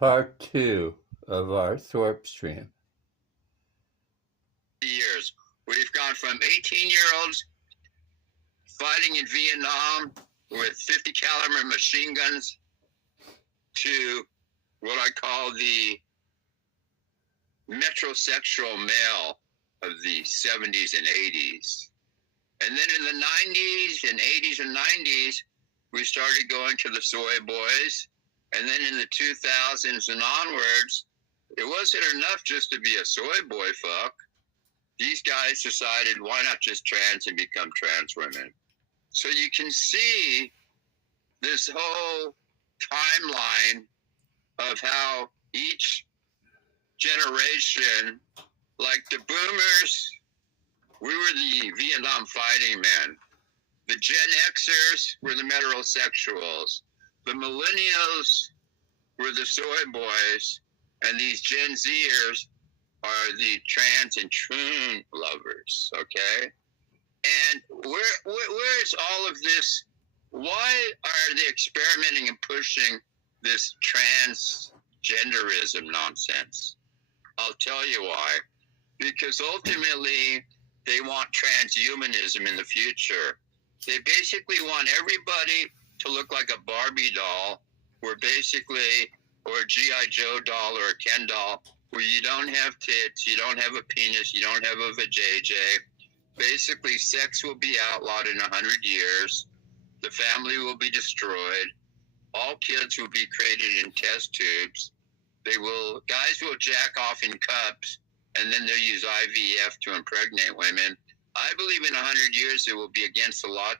part two of our Thorp stream. Years. We've gone from 18-year-olds fighting in Vietnam with 50 caliber machine guns to what I call the metrosexual male of the 70s and 80s. And then in the 90s and 80s and 90s, we started going to the soy boys. And then in the 2000s and onwards, it wasn't enough just to be a soy boy fuck. These guys decided, why not just trans and become trans women? So you can see this whole timeline of how each generation, like the boomers, we were the Vietnam fighting men. The Gen Xers were the metrosexuals. The millennials were the soy boys. And these Gen Zers are the trans and troon lovers, okay? And where is all of this? Why are they experimenting and pushing this transgenderism nonsense? I'll tell you why. Because ultimately, they want transhumanism in the future. They basically want everybody to look like a Barbie doll, or a G.I. Joe doll or a Ken doll, where you don't have tits, you don't have a penis, you don't have a vajayjay. Basically, sex will be outlawed in 100 years. The family will be destroyed. All kids will be created in test tubes. Guys will jack off in cups, and then they'll use IVF to impregnate women. I believe in 100 years it will be against the law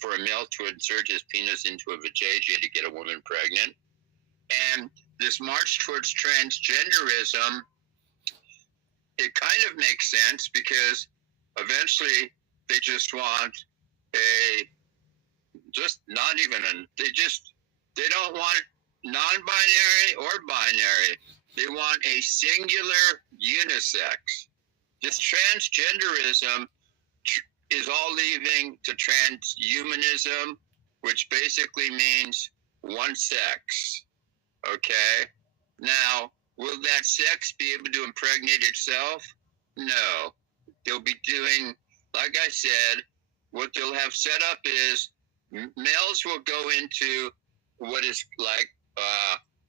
for a male to insert his penis into a vajayjay to get a woman pregnant. And this march towards transgenderism, it kind of makes sense because eventually they just want they don't want non-binary or binary. They want a singular unisex. This transgenderism is all leading to transhumanism, which basically means one sex. Okay? Now, will that sex be able to impregnate itself? No. They'll be doing, like I said, what they'll have set up is males will go into what is like,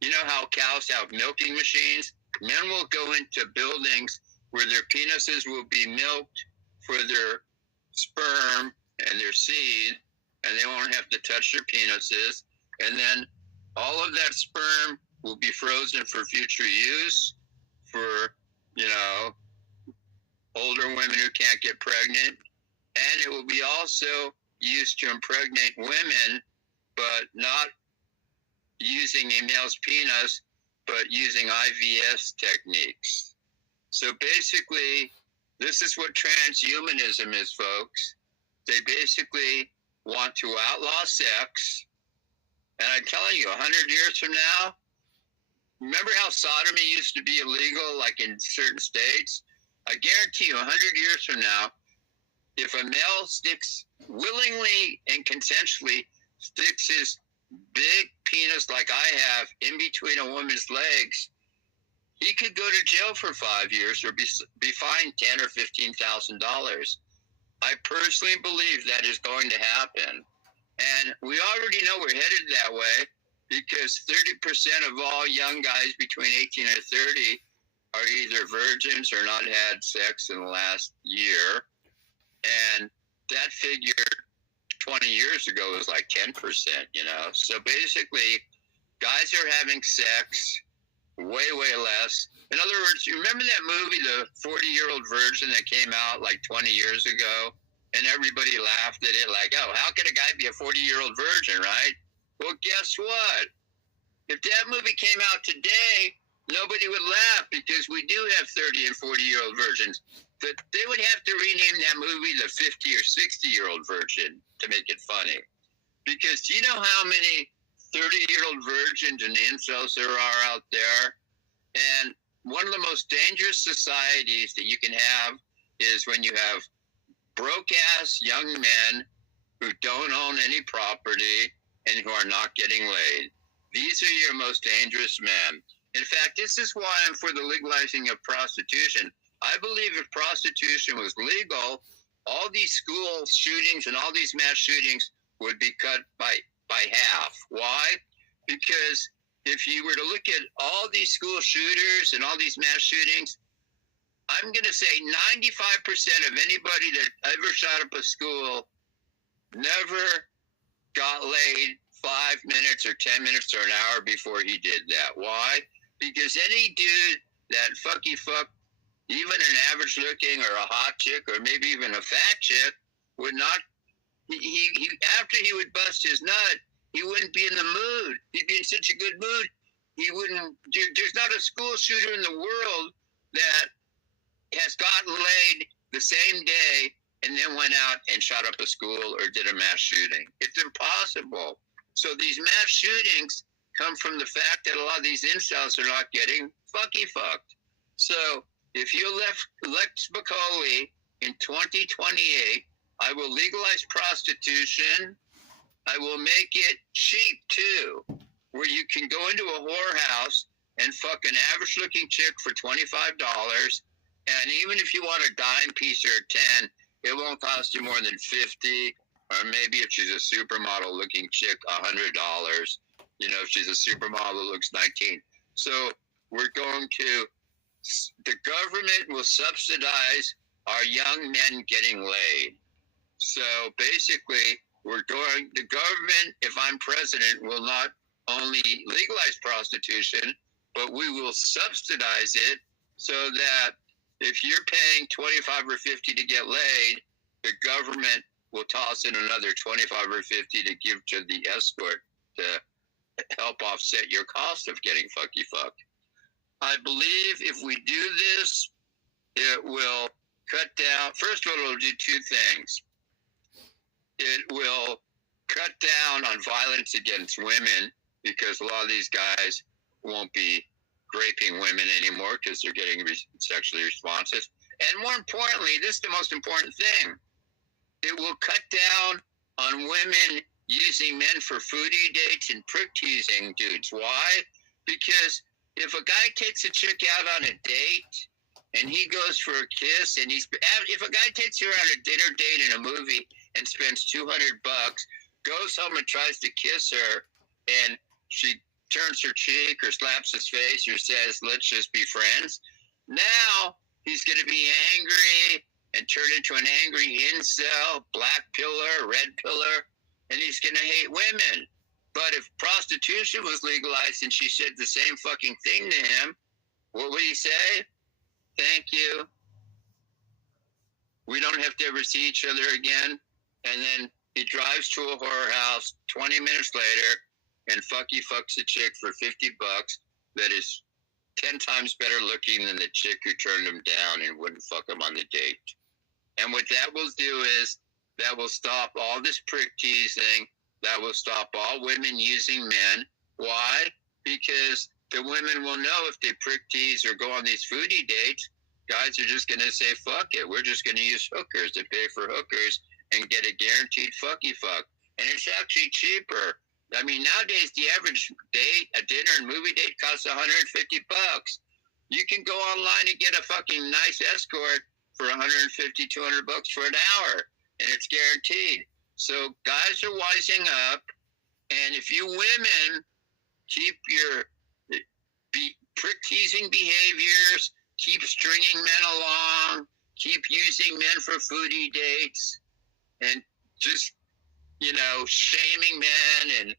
you know how cows have milking machines? Men will go into buildings where their penises will be milked for their sperm and their seed, and they won't have to touch their penises. And then all of that sperm will be frozen for future use for, older women who can't get pregnant. And it will be also used to impregnate women, but not using a male's penis, but using IVS techniques. So basically, this is what transhumanism is, folks. They basically want to outlaw sex. And I'm telling you, 100 years from now, remember how sodomy used to be illegal, like in certain states? I guarantee you, 100 years from now, if a male willingly and consensually sticks his big penis like I have in between a woman's legs, he could go to jail for 5 years or be fined $10,000 or $15,000. I personally believe that is going to happen. And we already know we're headed that way because 30% of all young guys between 18 and 30 are either virgins or not had sex in the last year. And that figure 20 years ago was like 10%, So basically, guys are having sex way, way less. In other words, you remember that movie, The 40-Year-Old Virgin, that came out like 20 years ago? And everybody laughed at it like, oh, how could a guy be a 40-year-old virgin, right? Well, guess what? If that movie came out today, nobody would laugh because we do have 30 and 40-year-old virgins. But they would have to rename that movie the 50 or 60-year-old virgin to make it funny. Because do you know how many 30-year-old virgins and incels there are out there? And one of the most dangerous societies that you can have is when you have broke-ass young men who don't own any property and who are not getting laid. These are your most dangerous men. In fact, this is why I'm for the legalizing of prostitution. I believe if prostitution was legal, all these school shootings and all these mass shootings would be cut by half. Why? Because if you were to look at all these school shooters and all these mass shootings, I'm going to say 95% of anybody that ever shot up a school never got laid 5 minutes or 10 minutes or an hour before he did that. Why? Because any dude that fucky fuck, even an average looking or a hot chick or maybe even a fat chick, would not, he after he would bust his nut, he wouldn't be in the mood. He'd be in such a good mood. He wouldn't, there's not a school shooter in the world that has gotten laid the same day and then went out and shot up a school or did a mass shooting. It's impossible. So these mass shootings come from the fact that a lot of these incels are not getting fucky fucked. So if you elect Spicoli in 2028, I will legalize prostitution. I will make it cheap too, where you can go into a whorehouse and fuck an average looking chick for $25. And even if you want a dime piece or a 10, it won't cost you more than $50, or maybe if she's a supermodel looking chick, $100. You know, if she's a supermodel that looks 19. So we're going to, the government will subsidize our young men getting laid. So basically, the government, if I'm president, will not only legalize prostitution, but we will subsidize it so that if you're paying $25 or $50 to get laid, the government will toss in another $25 or $50 to give to the escort to help offset your cost of getting fucky fucked. I believe if we do this, it will cut down. First of all, it'll do two things. It will cut down on violence against women because a lot of these guys won't be raping women anymore because they're getting sexually responsive. And more importantly, this is the most important thing. It will cut down on women using men for foodie dates and prick teasing dudes. Why? Because if a guy takes a chick out on a date and he goes for a kiss, and if a guy takes her on a dinner date in a movie and spends $200, goes home and tries to kiss her, and she turns her cheek or slaps his face or says, let's just be friends. Now he's going to be angry and turn into an angry incel, black pillar, red pillar, and he's going to hate women. But if prostitution was legalized and she said the same fucking thing to him, what would he say? Thank you. We don't have to ever see each other again. And then he drives to a whorehouse 20 minutes later and fucks a chick for $50 that is 10 times better looking than the chick who turned him down and wouldn't fuck him on the date. And what that will do is that will stop all this prick teasing. That will stop all women using men. Why? Because the women will know if they prick tease or go on these foodie dates, guys are just going to say, fuck it. We're just going to use hookers to pay for hookers and get a guaranteed fucky fuck. And it's actually cheaper. I mean, nowadays, the average date, a dinner and movie date costs $150. You can go online and get a fucking nice escort for $150, $200 for an hour, and it's guaranteed. So guys are wising up, and if you women keep your prick-teasing behaviors, keep stringing men along, keep using men for foodie dates, and just, shaming men, and,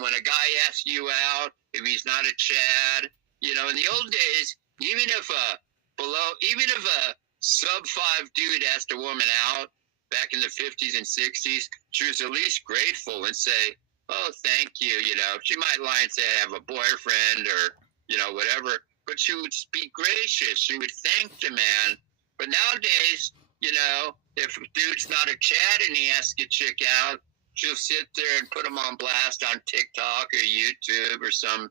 when a guy asks you out, if he's not a Chad, in the old days, even if a sub-5 dude asked a woman out back in the 50s and 60s, she was at least grateful and say, oh, thank you, She might lie and say, I have a boyfriend or, whatever, but she would be gracious. She would thank the man. But nowadays, if a dude's not a Chad and he asks a chick out, she'll sit there and put him on blast on TikTok or YouTube or something,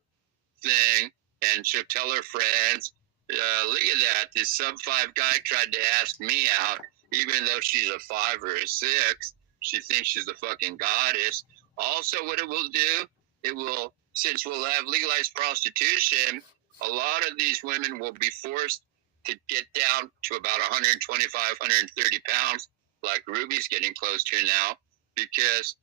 and she'll tell her friends, look at that, this sub-5 guy tried to ask me out, even though she's a 5 or a 6, she thinks she's a fucking goddess. Also, what it will do, it will since we'll have legalized prostitution, a lot of these women will be forced to get down to about 125, 130 pounds, like Ruby's getting close to now, because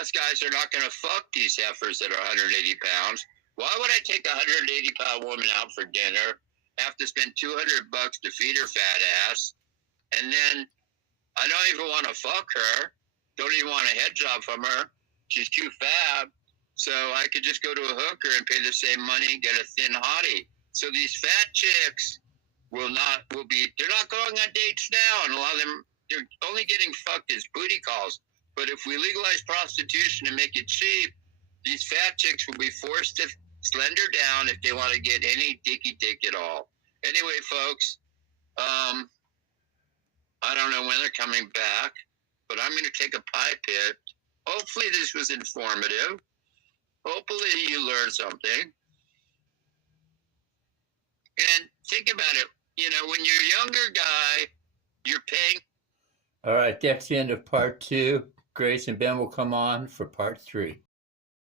us guys are not going to fuck these heifers that are 180 pounds. Why would I take a 180-pound woman out for dinner, have to spend $200 to feed her fat ass, and then I don't even want to fuck her, don't even want a head job from her, she's too fat, so I could just go to a hooker and pay the same money and get a thin hottie. So these fat chicks they're not going on dates now, and a lot of them, they're only getting fucked as booty calls. But if we legalize prostitution and make it cheap, these fat chicks will be forced to slender down if they want to get any dicky dick at all. Anyway, folks, I don't know when they're coming back, but I'm going to take a pie pit. Hopefully this was informative. Hopefully you learned something. And think about it. You know, when you're a younger guy, you're paying. All right, that's the end of part 2. Grace and Ben will come on for part 3.